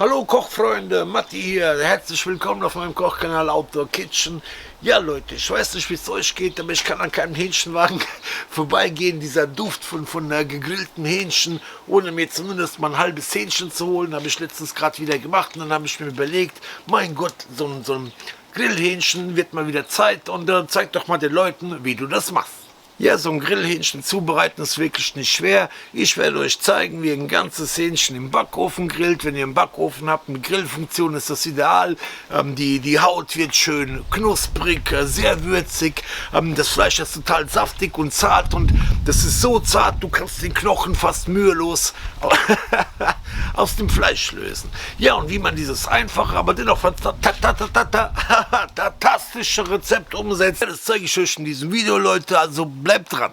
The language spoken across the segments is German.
Hallo Kochfreunde, Matti hier. Herzlich willkommen auf meinem Kochkanal Outdoor Kitchen. Ja Leute, ich weiß nicht, wie es euch geht, aber ich kann an keinem Hähnchenwagen vorbeigehen. Dieser Duft von gegrillten Hähnchen, ohne mir zumindest mal ein halbes Hähnchen zu holen, habe ich letztens gerade wieder gemacht. Und dann habe ich mir überlegt, mein Gott, so ein Grillhähnchen wird mal wieder Zeit. Und zeig doch mal den Leuten, wie du das machst. Ja, so ein Grillhähnchen zubereiten ist wirklich nicht schwer. Ich werde euch zeigen, wie ihr ein ganzes Hähnchen im Backofen grillt. Wenn ihr einen Backofen habt, mit Grillfunktion ist das ideal. Die Haut wird schön knusprig, sehr würzig. Das Fleisch ist total saftig und zart und das ist so zart, du kannst den Knochen fast mühelos aus dem Fleisch lösen. Ja, und wie man dieses einfache, aber dennoch fantastische Rezept umsetzt, das zeige ich euch in diesem Video, Leute, also bleibt dran.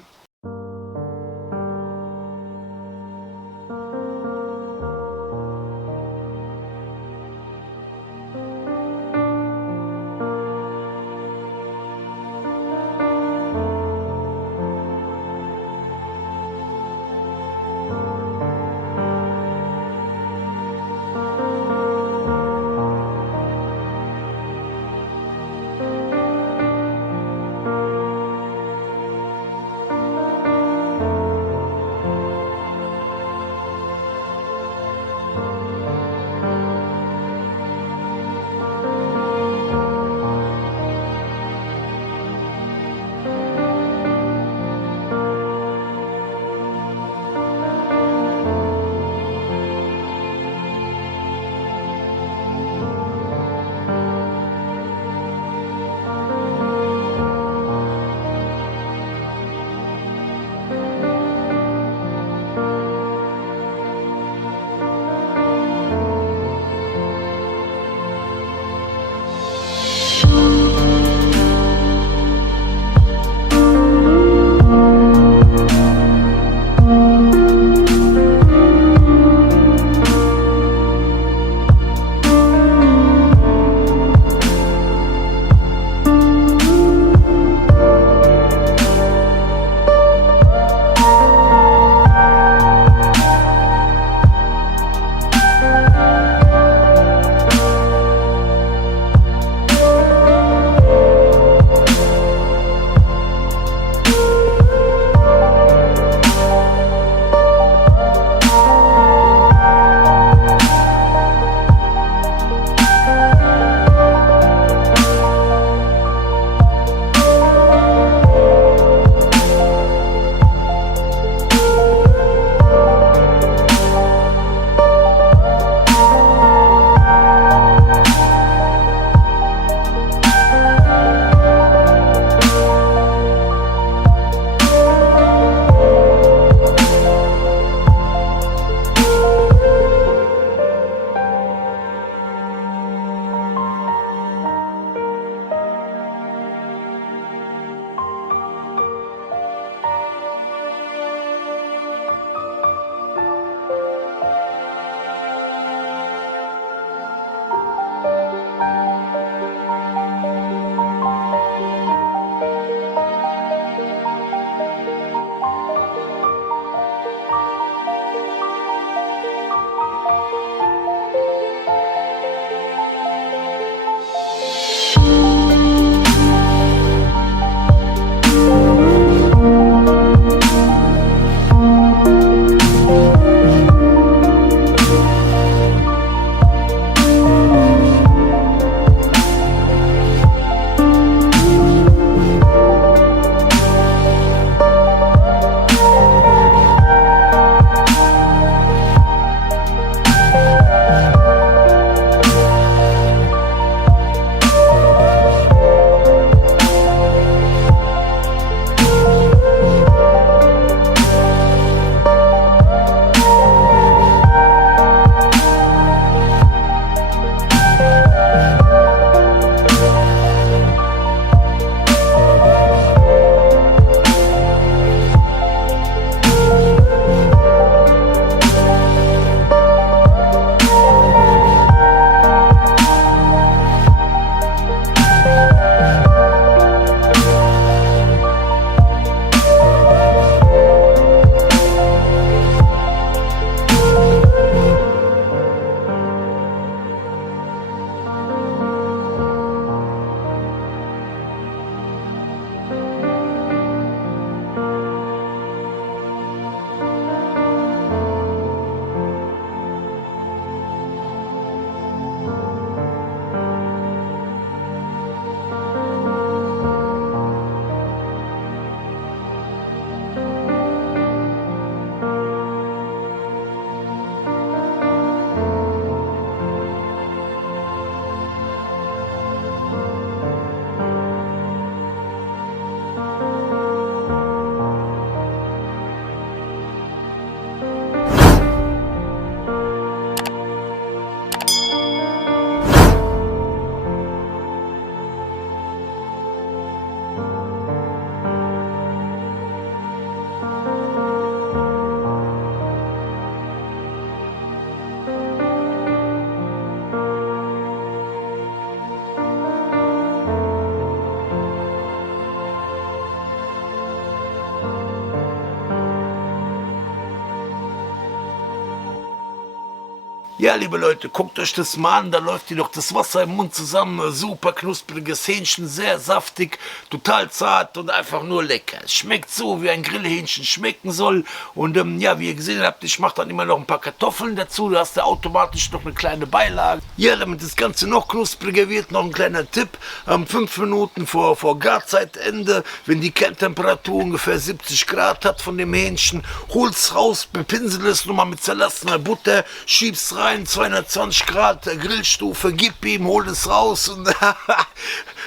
Ja, liebe Leute, guckt euch das mal an, da läuft dir doch das Wasser im Mund zusammen. Super knuspriges Hähnchen, sehr saftig, total zart und einfach nur lecker. Es schmeckt so, wie ein Grillhähnchen schmecken soll. Und ja, wie ihr gesehen habt, ich mache dann immer noch ein paar Kartoffeln dazu. Da hast du automatisch noch eine kleine Beilage. Ja, damit das Ganze noch knuspriger wird, noch ein kleiner Tipp. 5 Minuten vor Garzeitende, wenn die Kerntemperatur ungefähr 70 Grad hat von dem Hähnchen, hol's raus, bepinsel es nochmal mit zerlassener Butter, schieb's rein. 220 Grad Grillstufe, gib ihm, hol es raus und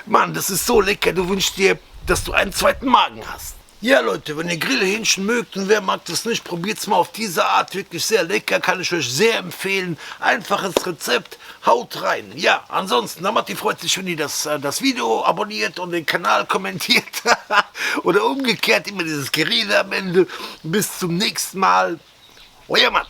Mann, das ist so lecker, du wünschst dir, dass du einen zweiten Magen hast. Ja Leute, wenn ihr Grillhähnchen mögt und wer mag das nicht, probiert's mal auf diese Art, wirklich sehr lecker, kann ich euch sehr empfehlen. Einfaches Rezept, haut rein. Ja, ansonsten, Matti freut sich, wenn ihr das Video abonniert und den Kanal kommentiert oder umgekehrt immer dieses Gerede am Ende. Bis zum nächsten Mal, euer Matti.